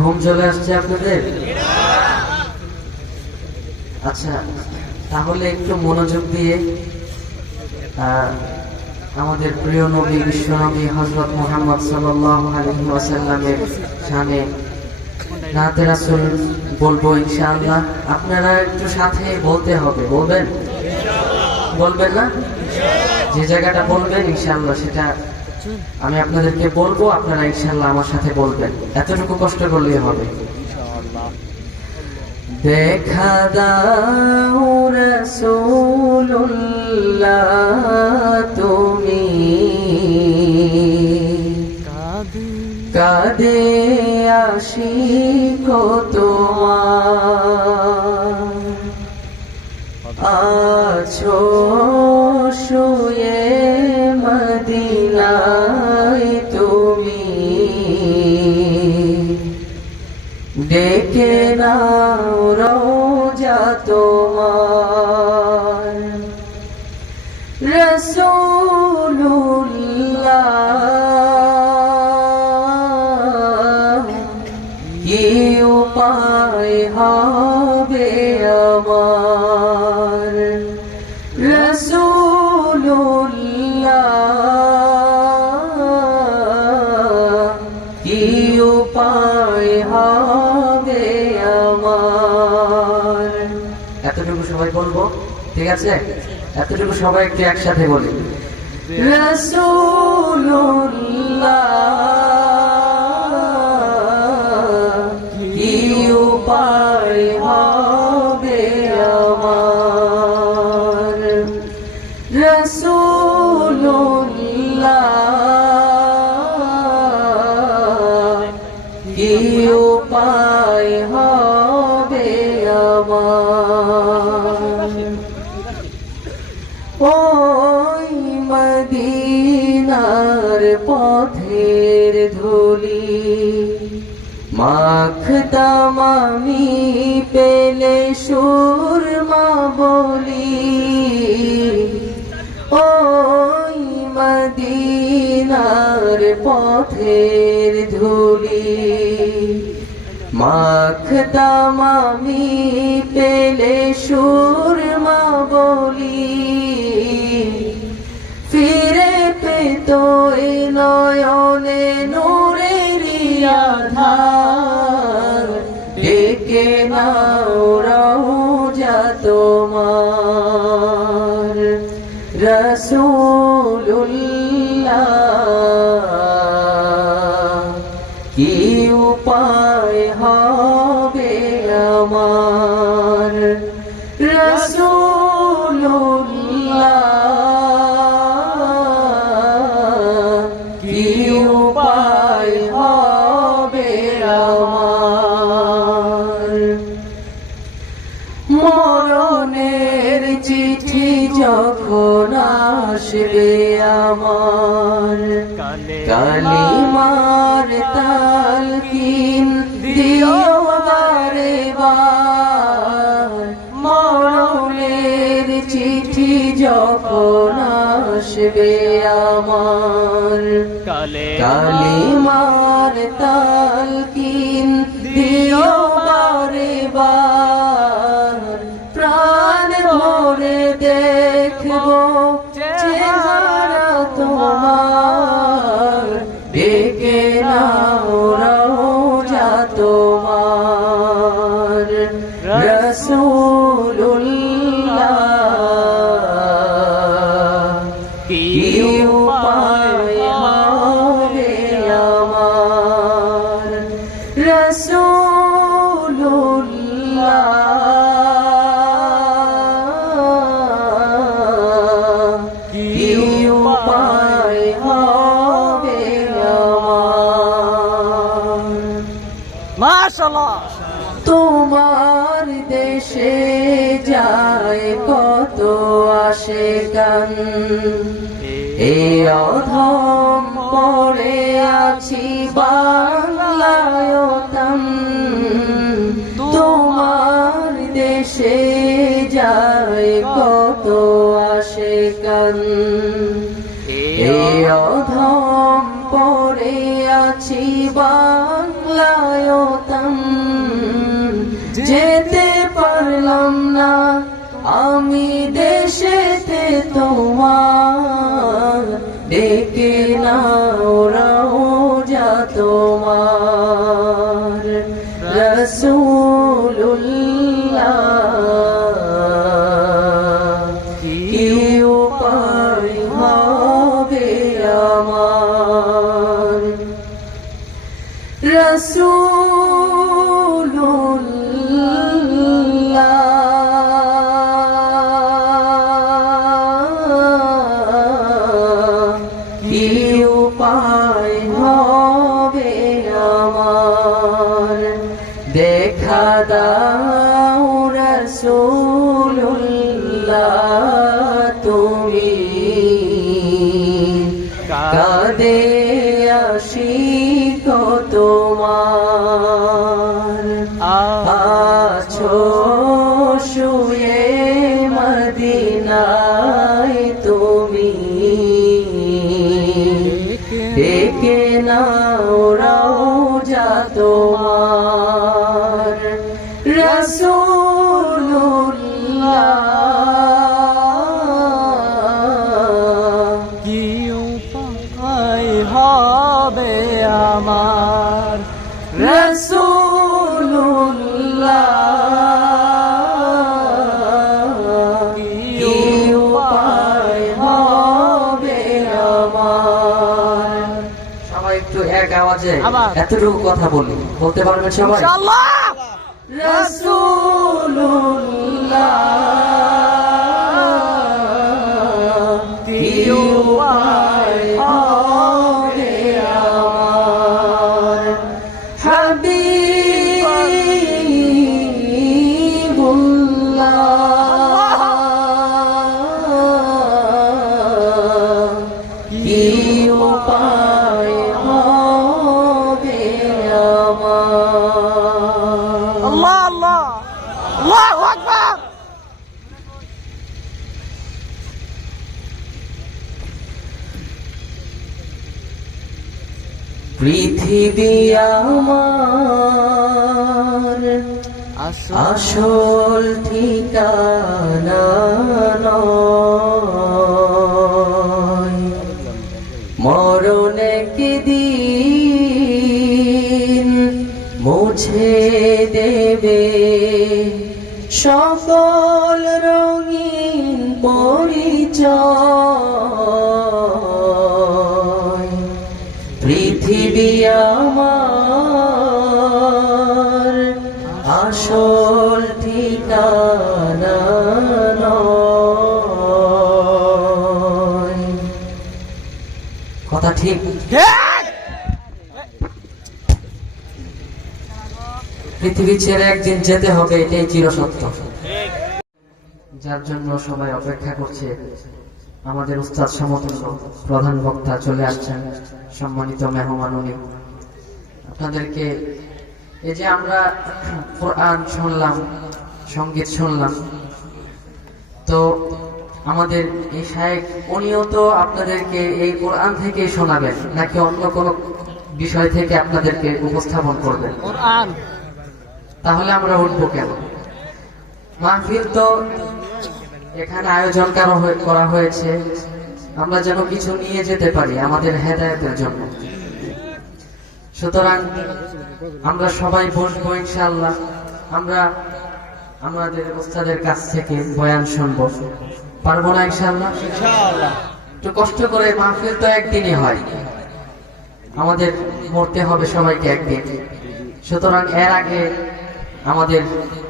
ঘুম চলে আসছে আপনাদের? আচ্ছা, তাহলে একটু মনোযোগ দিয়ে আমাদের প্রিয় নবী বিশ্বনবী হযরত মুহাম্মদ সাল্লাল্লাহু আলাইহি ওয়াসাল্লামের শানে নাতে রাসূল বলবো ইনশাআল্লাহ। আপনারা একটু সাথে বলতে হবে, বলবেন? বলবেন না? যে জায়গাটা বলবেন ইনশাআল্লাহ সেটা আমি আপনাদেরকে বলবো, আপনারা ইনশাআল্লাহ আমার সাথে বলবেন। এতটুকু কষ্ট করলেই হবে। দেখা দাও রাসূলুল্লাহ তুমি কাঁদে আশিক তোমার, আছো শুয়ে মদিনায় তুমি, ডেকে নাও রওজা তোমার। রাসূলুল্লাহ কি উপায় হবে আমার, রাসূলুল্লাহ কি উপায় হবে আমার। এতটুকু সবাই বলবো, ঠিক আছে? এতটুকু সবাই একটু একসাথে বলি, রাসূলুল্লাহ কি উপায় হবে আমার, রাসূলুল্লাহ কি উপায় হবে আমার। ওই মদিনার পথের ধুলি মাখতাম আমি, পেলে সুরমা বলি। ওই মদিনার পথের ধুলি মাখতাম আমি, পেলে সুরমা বলি। ফিরে পেত এ নয়নে নূরের আধার, ডেকে নাও রওজা তোমার। রাসূলুল্লাহ কি উপায় হবে আমার, রাসূলুল্লাহ কি উপায় হবে আমার। মরণের চিঠি যখন আসবে আমার, কালিমার তালকিন দিও বারে বার। মরণের চিঠি যখন আসবে আমার, কালিমার তালকিন দিও বারে বার। প্রাণ ভরে দেখবো চেহারা তোমার, ডেকে নাও রওজা তোমার। রাসূলুল্লাহ কি উপায় হবে আমার, রাসূলুল্লাহ কি উপায় হবে আমার। মাশাআল্লাহ। তোমার দেশে যায় কত আশিকান, এ অধম পড়ে আছি বাংলায় তান। তোমার দেশে যায় কত আশিকান, এ অধম পড়ে আছি বাংলায়। তোমার, ডেকে নাও রওজা তোমার। রাসূলুল্লাহ কি উপায় হবে আমার, রাসূলুল্লাহ কি উপায় হবে আমার, দেখা দাও রাসূলুল্লাহ তুমি, কাঁদে আশিক তোমার। আছো শুয়ে মদিনায় তুমি, ডেকে নাও রওজা তোমার। রাসূলুল্লাহ কি উপায় হবে আমার, রাসূলুল্লাহ কি উপায় হবে আমার। সবাই একটু এক আওয়াজে আবার। এতটুকু কথা বলতে পারবেন সবাই? ইনশাআল্লাহ। রাসূলুল্লাহ কি উপায় হবে আমার, হাবিবুল্লাহ কি উপায় হবে আমার। আল্লাহ আল্লাহ আল্লাহু আকবার। পৃথিবী আমার আসল ঠিকানা নয়, মরণ একদিন মুছে দেবে সকল রঙিন পরিচয়। পৃথিবী আমার আসল ঠিকানা নয়। কথা ঠিক? পৃথিবী ছেড়ে একদিন যেতে হবে, এটাই চিরসত্য, যার জন্য সবাই অপেক্ষা করছে। আমাদের উস্তাদ সমতুল্য প্রধান বক্তা চলে আসছেন, সম্মানিত মেহমান উনি। আপনাদেরকে এই যে আমরা কোরআন শুনলাম, সঙ্গীত শুনলাম, তো আমাদের এই শায়েখ উনিও তো আপনাদেরকে এই কোরআন থেকে শোনাবেন, নাকি অন্য কোনো বিষয় থেকে আপনাদেরকে উপস্থাপন করবেন? কোরআন। তাহলে আমরা উঠবো কেন? মাহফিল তো এখানে আয়োজন করা হয়েছে, আমরা যেন কিছু নিয়ে যেতে পারি আমাদের হেদায়েতের জন্য। সুতরাং আমরা সবাই বসবো ইনশাআল্লাহ। আমরা আমাদের উস্তাদের কাছ থেকে বয়ান শুনবো, পারবো না ইনশাআল্লাহ? একটু কষ্ট করে, মাহফিল তো একদিনই হয়, আমাদের মরতে হবে সবাইকে একদিন। সুতরাং এর আগে আমাদের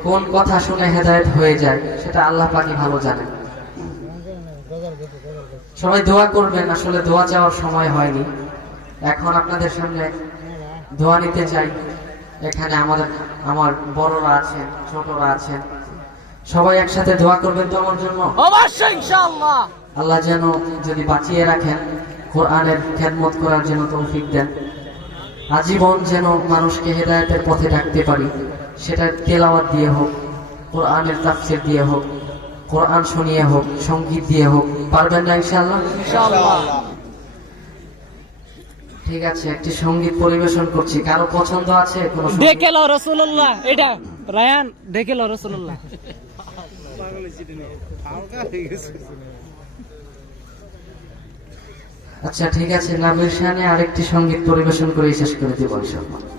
কোন কথা শুনে হেদায়েত হয়ে যায় সেটা আল্লাহ পাকই ভালো জানেন। সবাই দোয়া করবেন, আসলে দোয়া চাওয়ার সময় হয়নি, এখন আপনাদের সামনে দোয়া নিতে চাই। এখানে আমার বড়রা আছেন, ছোটরা আছেন, সবাই একসাথে দোয়া করবেন তো আমার জন্য। অবশ্যই ইনশাআল্লাহ। আল্লাহ যেন যদি বাঁচিয়ে রাখেন, কোরআনের খেদমত করার জন্য তৌফিক দেন, আজীবন যেন মানুষকে হেদায়েতের পথে ডাকতে পারি, সেটা তেলাওয়াত দিয়ে হোক, কোরআনের তাফসীর দিয়ে হোক, কোরআন শুনিয়ে হোক, সঙ্গীত দিয়ে হোক। পারবেন না ইনশাআল্লাহ? ইনশাআল্লাহ। ঠিক আছে, একটি সঙ্গীত পরিবেশন করছি, কারো পছন্দ আছে? কোনো সঙ্গীত? দেখে লো রাসূলুল্লাহ, এটা রায়ান দেখে লো রাসূলুল্লাহ। আচ্ছা ঠিক আছে, নবীর শানে আরেকটি সঙ্গীত পরিবেশন করে শেষ করে দেব ইনশাআল্লাহ।